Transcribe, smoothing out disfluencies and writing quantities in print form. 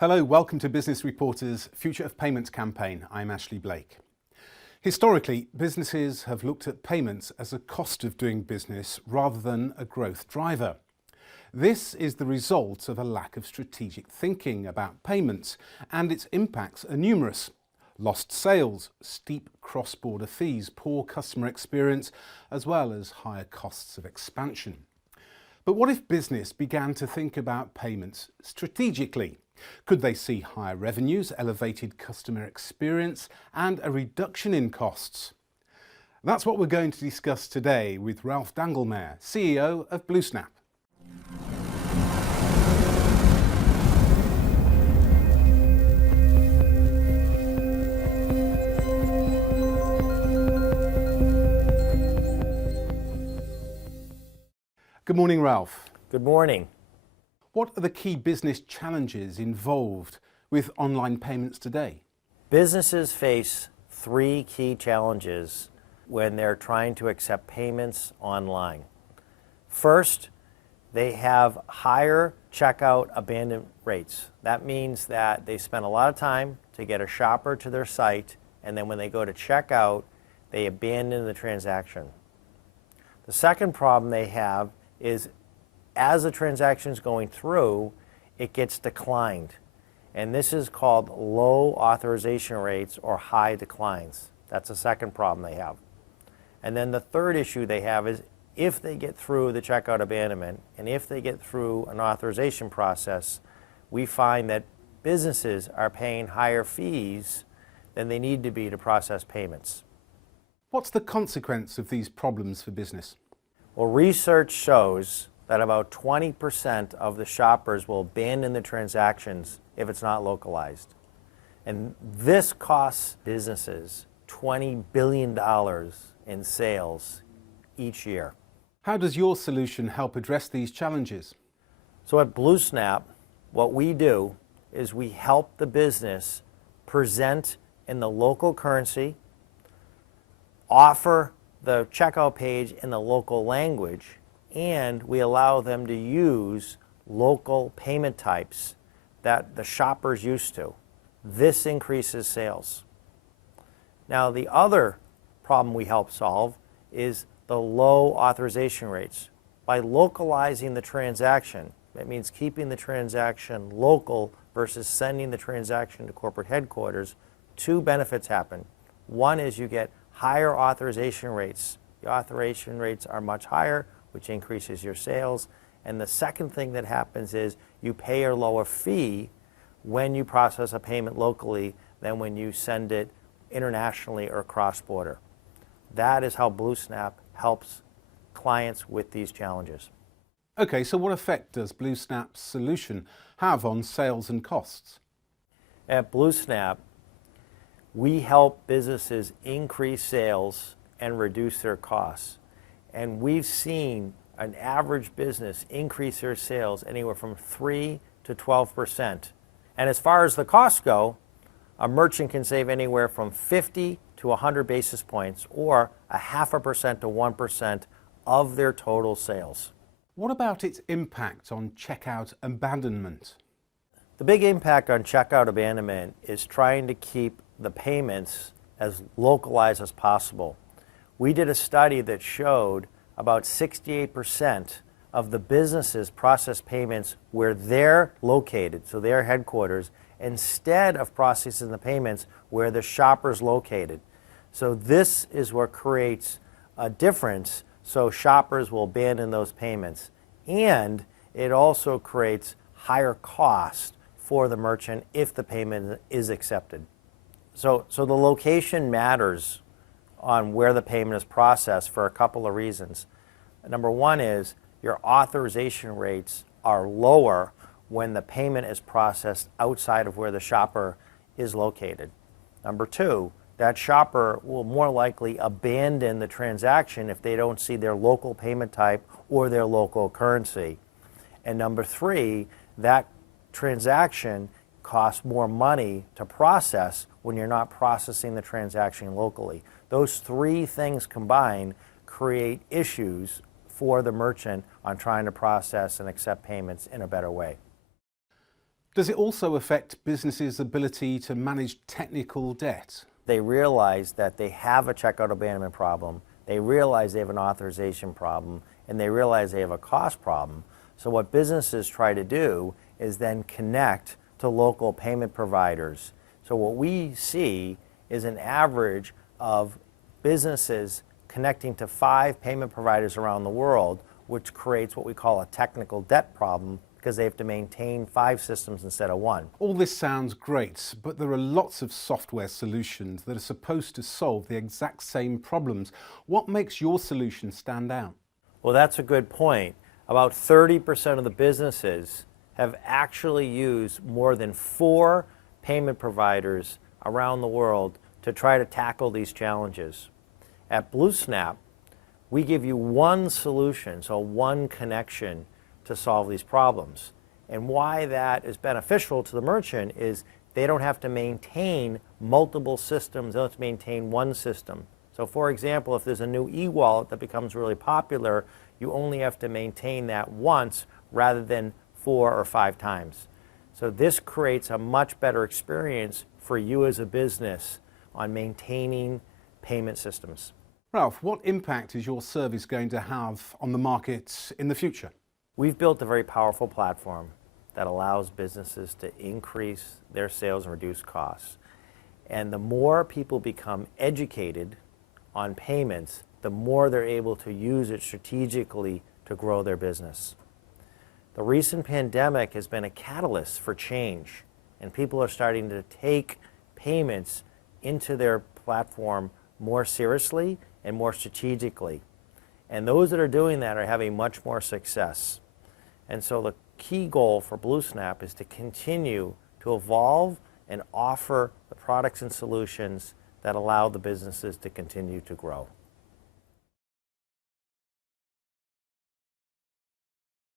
Hello, welcome to Business Reporter's Future of Payments campaign. I'm Ashley Blake. Historically, businesses have looked at payments as a cost of doing business rather than a growth driver. This is the result of a lack of strategic thinking about payments, and its impacts are numerous. Lost sales, steep cross-border fees, poor customer experience, as well as higher costs of expansion. But what if business began to think about payments strategically? Could they see higher revenues, elevated customer experience, and a reduction in costs? That's what we're going to discuss today with Ralph Dangelmayer, CEO of BlueSnap. Good morning, Ralph. Good morning. What are the key business challenges involved with online payments today? Businesses face three key challenges when they're trying to accept payments online. First, they have higher checkout abandonment rates. That means that they spend a lot of time to get a shopper to their site, and then when they go to checkout, they abandon the transaction. The second problem they have is as the transaction is going through, it gets declined. And this is called low authorization rates or high declines. That's the second problem they have. And then the third issue they have is if they get through the checkout abandonment and if they get through an authorization process, we find that businesses are paying higher fees than they need to be to process payments. What's the consequence of these problems for business? Well, research shows that about 20% of the shoppers will abandon the transactions if it's not localized. And this costs businesses $20 billion in sales each year. How does your solution help address these challenges? So at BlueSnap, what we do is we help the business present in the local currency, offer the checkout page in the local language, and we allow them to use local payment types that the shopper's used to. This increases sales. Now, the other problem we help solve is the low authorization rates. By localizing the transaction, that means keeping the transaction local versus sending the transaction to corporate headquarters, two benefits happen. One is you get higher authorization rates. The authorization rates are much higher, which increases your sales. And the second thing that happens is you pay a lower fee when you process a payment locally than when you send it internationally or cross-border. That is how BlueSnap helps clients with these challenges. Okay, so what effect does BlueSnap's solution have on sales and costs? At BlueSnap, we help businesses increase sales and reduce their costs. And we've seen an average business increase their sales anywhere from 3 to 12%. And as far as the costs go, a merchant can save anywhere from 50 to 100 basis points or 0.5% to 1% of their total sales. What about its impact on checkout abandonment? The big impact on checkout abandonment is trying to keep the payments as localized as possible. We did a study that showed about 68% of the businesses process payments where they're located, so their headquarters, instead of processing the payments where the shopper's located. So this is what creates a difference, so shoppers will abandon those payments. And it also creates higher cost for the merchant if the payment is accepted. So the location matters on where the payment is processed for a couple of reasons. Number one is your authorization rates are lower when the payment is processed outside of where the shopper is located. Number two, that shopper will more likely abandon the transaction if they don't see their local payment type or their local currency. And number three, that transaction costs more money to process when you're not processing the transaction locally. Those three things combined create issues for the merchant on trying to process and accept payments in a better way. Does it also affect businesses' ability to manage technical debt? They realize that they have a checkout abandonment problem, they realize they have an authorization problem, and they realize they have a cost problem. So what businesses try to do is then connect to local payment providers. So what we see is an average of businesses connecting to 5 payment providers around the world, which creates what we call a technical debt problem because they have to maintain 5 systems instead of 1. All this sounds great, but there are lots of software solutions that are supposed to solve the exact same problems. What makes your solution stand out? Well, that's a good point. About 30% of the businesses have actually used more than 4 payment providers around the world to try to tackle these challenges. At BlueSnap, we give you one solution, so one connection to solve these problems. And why that is beneficial to the merchant is they don't have to maintain multiple systems, they have to maintain one system. So for example, if there's a new e-wallet that becomes really popular, you only have to maintain that once rather than 4 or 5 times. So this creates a much better experience for you as a business on maintaining payment systems. Ralph, what impact is your service going to have on the market in the future? We've built a very powerful platform that allows businesses to increase their sales and reduce costs. And the more people become educated on payments, the more they're able to use it strategically to grow their business. The recent pandemic has been a catalyst for change, and people are starting to take payments into their platform more seriously and more strategically. And those that are doing that are having much more success. And so the key goal for BlueSnap is to continue to evolve and offer the products and solutions that allow the businesses to continue to grow.